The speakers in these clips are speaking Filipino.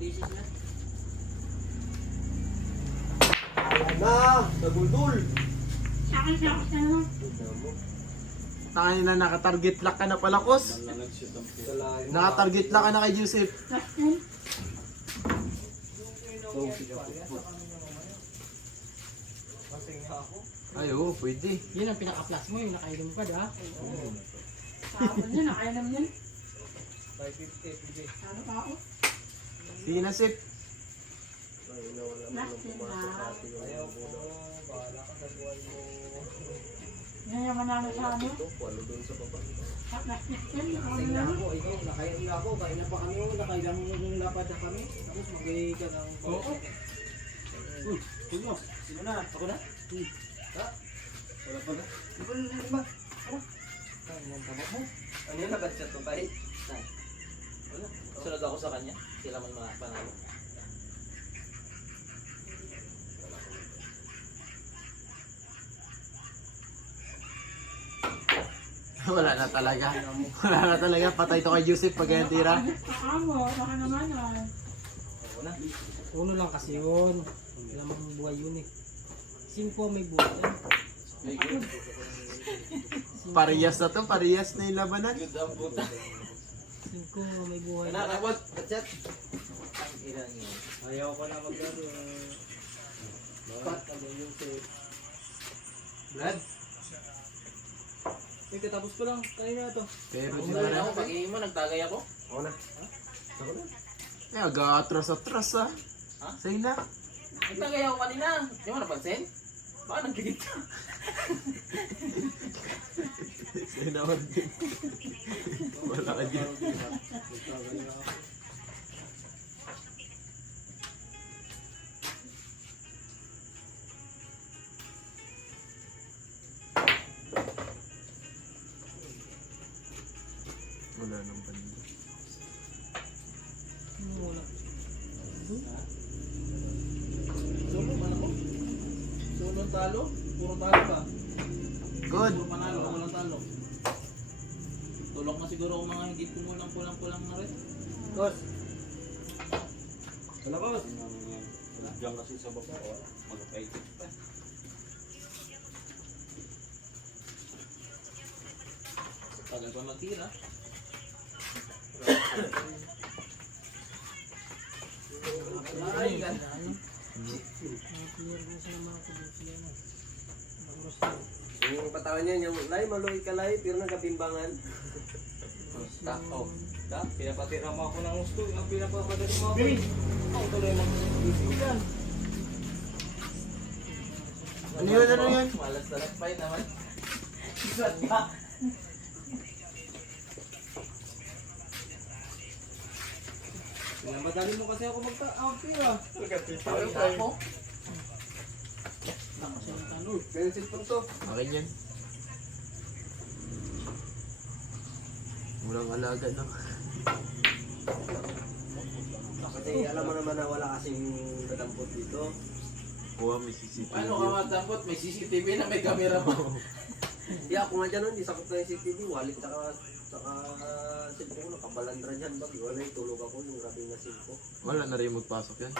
beses na. Ayan na, naguldul. Sakit na naman. Tayo na nakatarget lock ka na pala, Kos. Nakatarget lock ka na kay Joseph. Last time. Ay, oo, pwede. Yun ang pinaka-plus mo, yung nakainom ka, da? Tapos yun, nakainom yun. Ano pa ako? Sige na, Sip. Last time na. Yan yung manalo sa ano? Last time, Kasing na ako, ikaw, nakainom na ako, kain na pa kami, nakainom yung lapad na kami. Tapos mag-i ka ng... Oo. Sino na? Ako na? Ha? Wala pa ba? Ano ba? Ano yung tabak mo? Ano yun, nag-chat ko pa eh? Wala. Sunod ako sa kanya. Sila man mga panalo. Wala na talaga. Wala na talaga. Patay to kay Joseph pag yan tira. Amo, baka naman ah. Ako na. Uno lang kasi yun. Wala mang buhay yun eh. 5 may buhay yan. Parehas na to. Parehas na yung labanan. 5 may buhay. Nakakabot, chat. Ang ilan yun. Ayaw ko na maglaro. Brad? Tapos ko lang. Kanina to. Pero Kung di dahil na. ako, pag-iimo, nagtagay ako. Ako na. Ako na. Eh, aga-atras-atras ah. Ha? Say na. Nagtagay ako kanina. Di mo napansin? Baka nagkikit ka. Say na ako din. Wala ka dyan. Wala nang banda. Wala. Sumo, man ako. Sumo talo? Puro talo ba? Good. Puro panalo, walang talo. Tulok na siguro ang mga hindi kumulang-kulang na rin. Kos. Wala kos. Diyan kasi sa baba. Mag-paikot pa. Tagal pa magtira. Ay, Yung patawan niya, yung lay, maluhi ka lay, pero nagkabimbangan. oh. Pinapatira mo ako ng gusto, yung pinapapadali mo ako. Ako tuloy mag-isigan. Ano yun? Ano yun? Malas na nag-fight naman. Isat ka. Pinapadali mo kasi ako magta-outfira. Pawin na ako. Nakasalita no. Pencil po to. Akin yan. Walang alaga no. Kasi alam mo naman na wala kasing dadampot dito. Kuha may CCTV. Paano ka matapot? May CCTV na may camera pa. Di ako nga dyan nun, di sakot na yung CCTV, wallet saka cellphone ko, nakabalandra dyan bag. Wala yung tulog ako, yung rabing na cellphone. Wala na rin magpasok yan.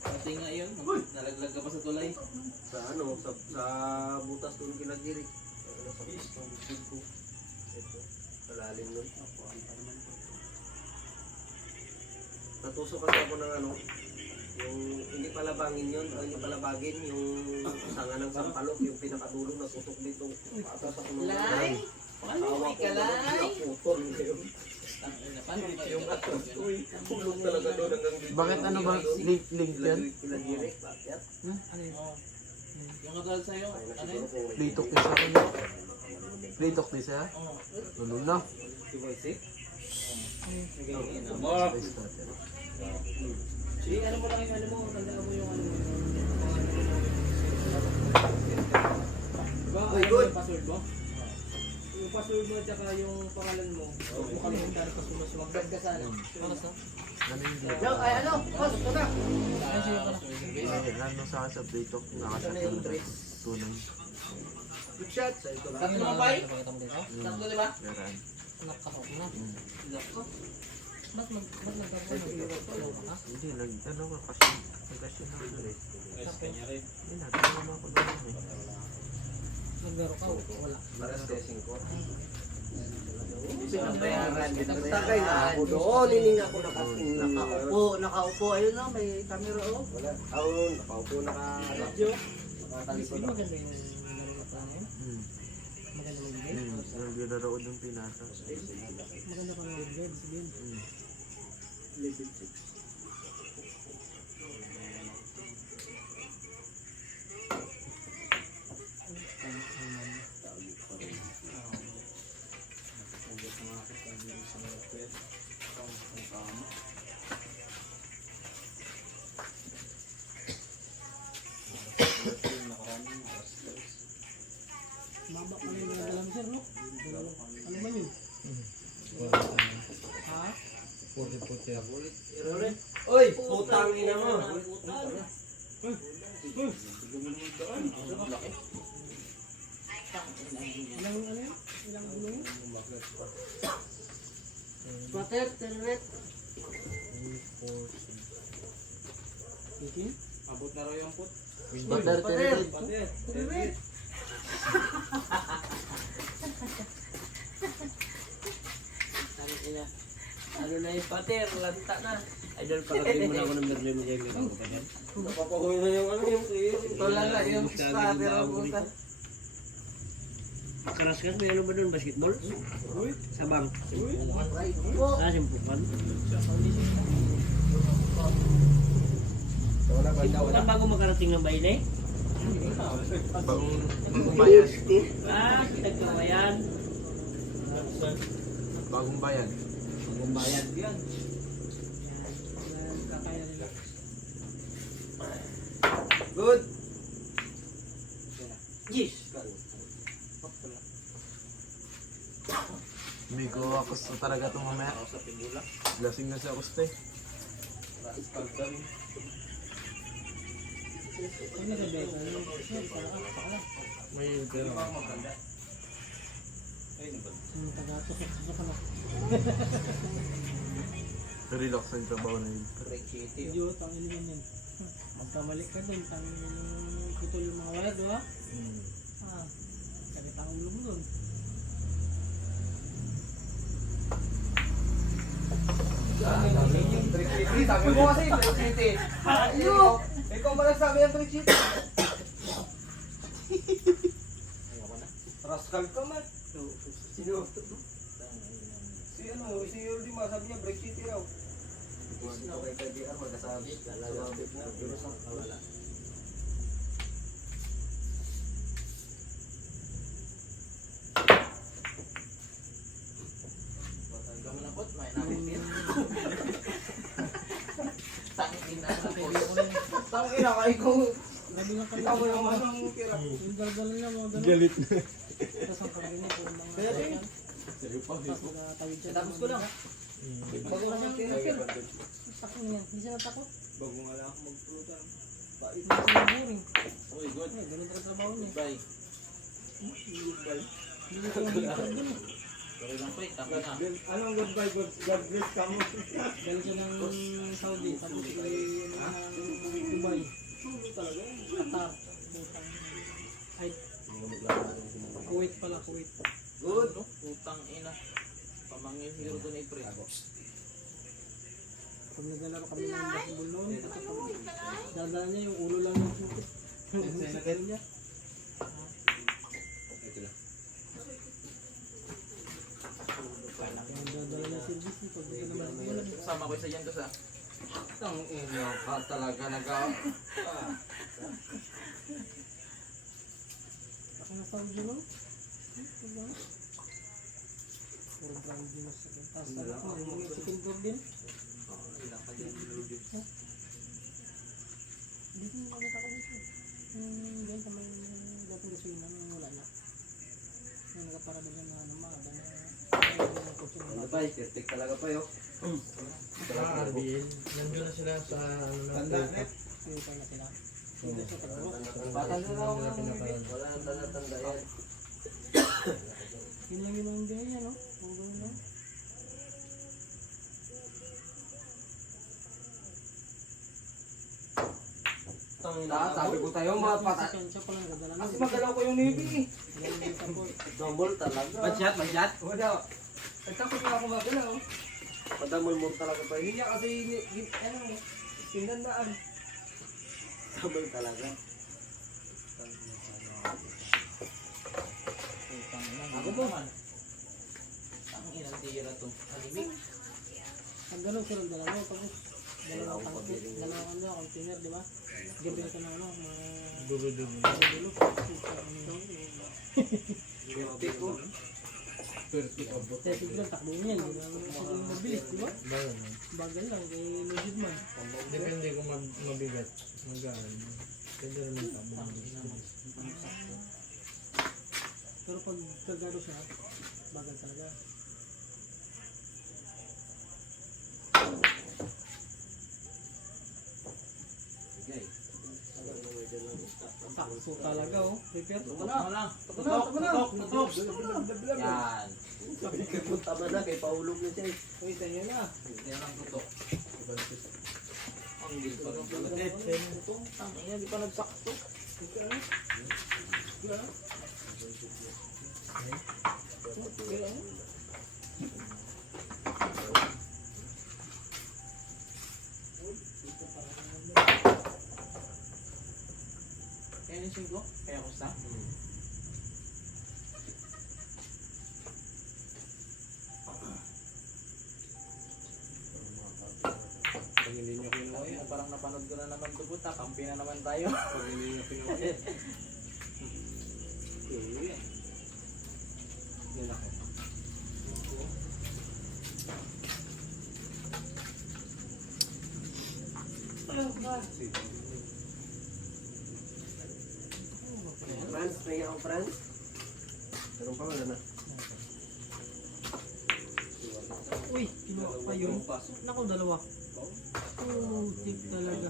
Pati nga yun, nalaglag ka pa sa tulay. Sa ano, sa butas doon kinagiri. Ano, sa butas ng bukid ko. Ito, malalim nun. Natusok kasi ako ng ano, yung hindi palabangin yun, hindi palabagin, yung sanga ng sampalok, yung pinakadulong natutok dito. Atas ako ng Lay? Paano Tawa may ko kalay? naputol ngayon. Paano Yung atras ko eh, kulog talaga doon hanggang dito. Bakit ano ba? Link yan? Pinagiri, bakit? Ano yun? Yung katulad sa'yo, ano yun? Plitok ni sa kanya. Plitok ni sa? Oo. Ano na? Si Moise? Sige, ano mo lang yung ano mo, tandaan mo yung ano mo. Diba, Uy, ano good. yung password mo? Yung password mo at saka yung pangalan mo. Makalimutan ka sumasumagdag ka sana. Para sa? Ano yung Yo, ay ano? Boss, ito na. ano sa akin sa Plitok? Nakasat na tunay. Good shot. Sa ito lang. Tatlo ba? Tatlo, di ba? Meron. Nakahok na. Ba't nagkaroon ka? Hindi, ano ko kasi. Nagkasyon na ako eh. Hindi, nagkasyon ako naman eh. Naglaro ka o wala? Para testing ko. Binabayaran. Nagtagay na ako doon. Hindi nga ako nakatingin. Nakaupo. Ayun na, may camera oh. Wala. Ako, nakaupo, Medyo. nakatalikod Sige, ako. maganda yung laro na plano yun. Maganda yung game. Naglaro ng pinasa. Maganda pa yung game. Sabihin. Level 6. Mabak ka na yung mga dalang sir, no? Ano ba yun? Ha? Uy, putang ina mo. Ilang ano yun? Ilang ulo yun? Water, ternet. 18? Water, ternet. Ternet! Ano na yung pater, lanta na. Idol, pakabili mo na ako ng Merlin mo kayo. Napapakuhin na yung ano yung clear. Wala na yung starter ang puta. Karaskas, may ano ba doon? Basketball? Sabang. Simpukan. Simpukan bago makarating ng baile? Bagong bayan. Tagkawayan. Bagong bayan. Gumbayad yan. Kakaya nila. Good. Yes. May ko ako sa talaga itong mamaya. Lasing na si Akuste. Ano na beta? Sir, para ka. May pero. Taga-tusok-tusok ka na. Relax ang trabaho na yun. Medyo, tangin naman yan. Magkamali ka dun, tangin yung putol yung mga wire, di ba? Sakit ang ulo mo dun. Sabi mo kasi, Trick City. Ikaw ba nagsabi ng Trick City? Rascal ka man. Sino? Si ano, si Yurdima, sabi niya, Break City raw. Okay, kay JR, magkasabi. Sumabit na. Wala. Tangina ka, ikaw. Labi nga kami. Ikaw mo yung ano ang tira. Yung galgalan na mga ganun. Galit na. Tapos ang kagani po ng mga Kaya din. sakyan. Tapos nakatawid siya. Tapos ko lang. Bago ka siyang tira. Takot niya. Hindi siya natakot. Bago nga lang ako magpulutan. Bait. Hindi siya boring. Uy, good. Ganun talaga trabaho niya. Bye. Hindi siya umiikot dun. Anong goodbye, God bless ka mo. Galing siya ng Saudi. Tapos ng Dubai. Qatar. Ay, Kuwait pala, Kuwait. Good. Utang ina. Pamangin siguro doon ay pre. Pag naglalaro kami ng basketball noon, dadaan niya yung ulo lang yung sukit. Sa ulo niya. Kaya dadala niya service niya pag dito naman ang ulam. Kasama ko isa yan to sa. Tang ina ka talaga Ako na Saudi no? Diba? Puro brown din na sa taas. Yung chicken dog din. Dito yung nakita ko dito. Diyan sa may dating gasolina nung wala na. Yung nakaparada dyan na namada na yung kotse na Ano pa, perfect talaga pa yun. Nandun na sila sa Tanda net. yung pa na sila. Dito sa pagbawa. Bata na raw ang wala nang tanda-tanda yan. Yun lang yung mga binigyan, no? Kung gano'n lang. Sabi ko tayo mga pata. Siya pa lang gadala Kasi magalaw ko yung Navy eh. Ganun yung support. Double talaga. Badshot, badshot. Wala. Nagtakot nga ako magalaw. Padamol mo talaga pa. Hindi niya kasi, ano, pinandaan. Double talaga. Ako po man. Ang inang tira to. Halimik. Pag ganun sila dalawa, tapos dalawang tangke, dalawang ano, container, di ba? Gabi ka na ano, mga Dulo-dulo. dulo. Birthday ko. Kaya siguro takbo niyan, di ba? Siguro mabilis, di ba? Bayan. Bagal lang, kay legit man. Depende kung mabigat. Magaan. Pwede naman tama. Pero pag kagado siya, bagal talaga. Sige. Sakso talaga, oh. Prepare. Wala. Tutok. Yan. Tama na kay Paulog na siya eh. Uy, tayo na. Yan ang tutok. Ang gil pa ng Tutok. Tangina, di pa nagsakto. Kaya yung 5? Kaya kusta? Pag hindi nyo kinuha Ay, parang napanood ko na naman ito puta. Kampi na naman tayo. Pag hindi nyo kinuha yan ako. Friends, may ako friends. Meron pa wala na. Uy, kinuha pa yun. Naku, dalawa. Tip talaga.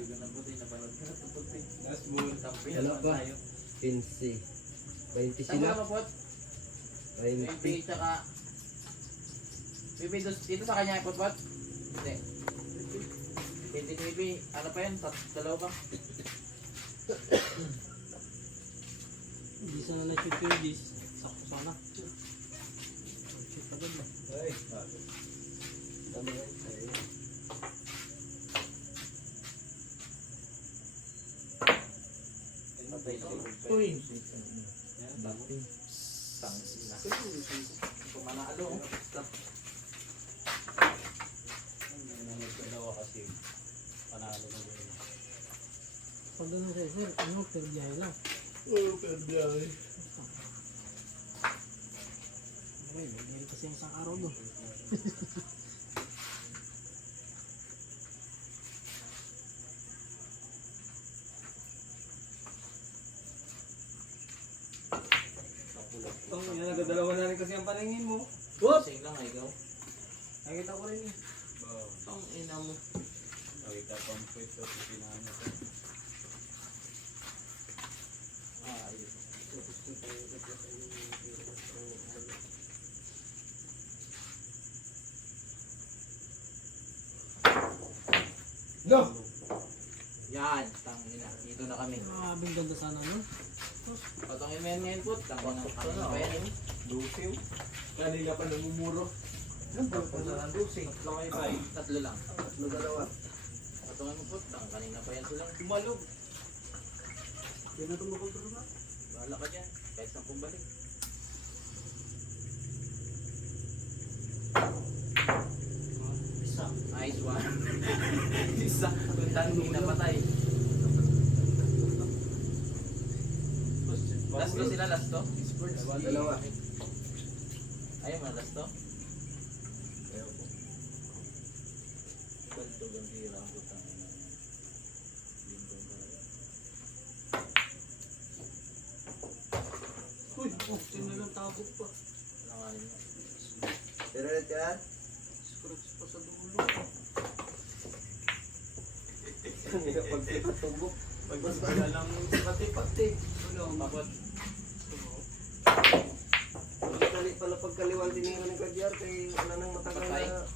Last moon. Kampi na Ano naman ba? tayo. 15. 20 Saan sila. ka mapot? 20. Baby tsaka... Baby, dito sa kanya ipot-pot? Hindi. 20 baby. Ano pa yan? Dalawa ba? Hindi sana na-shoot yung dis. Sakto sana. Shoot agad ba? Tama yan. Ayun. Patay na. Uy! Yan, bago. Tangina. Pumanalo. Pag ganun siya, sir, ano, per biyahe lang. Oh, perbiyahe. Okay, bigyan kasi yung isang araw doon. Yan, nagdadalawa na rin kasi ang paningin mo. Sing lang, ikaw. Nakita ko rin eh. Ang ina mo. Ah, ayun. Go! Yan, tangina. Dito na kami. Grabing ganda sana nun. Patong yung ngayon po. Tangina kanina pa yan. Lusiw. Kanina pa namumuro. Ano ba? Punta ng lusiw. Tatlo lang. Tatlo dalawa. Patong yung po. Kanina pa yan silang tumalog. Yan na tumakontrol na. Bahala ka dyan. Kahit saan pumbalik. Isa. Nice one. Isa. Tanding na patay. Last to sila, last to? Dalawa. Ayaw mo, last to? Ganto, gantira ang putang ina. Lingkong talaga. Uy, oh, sinalang tabog pa. Langanin mo. Pero ulit yan. Scratch pa sa dulo. Hindi na pagtipatubok. Mas lang pati-pati. Ano, bakit? Pala pagkaliwal din yung kadyar kay wala nang matagal Patay. na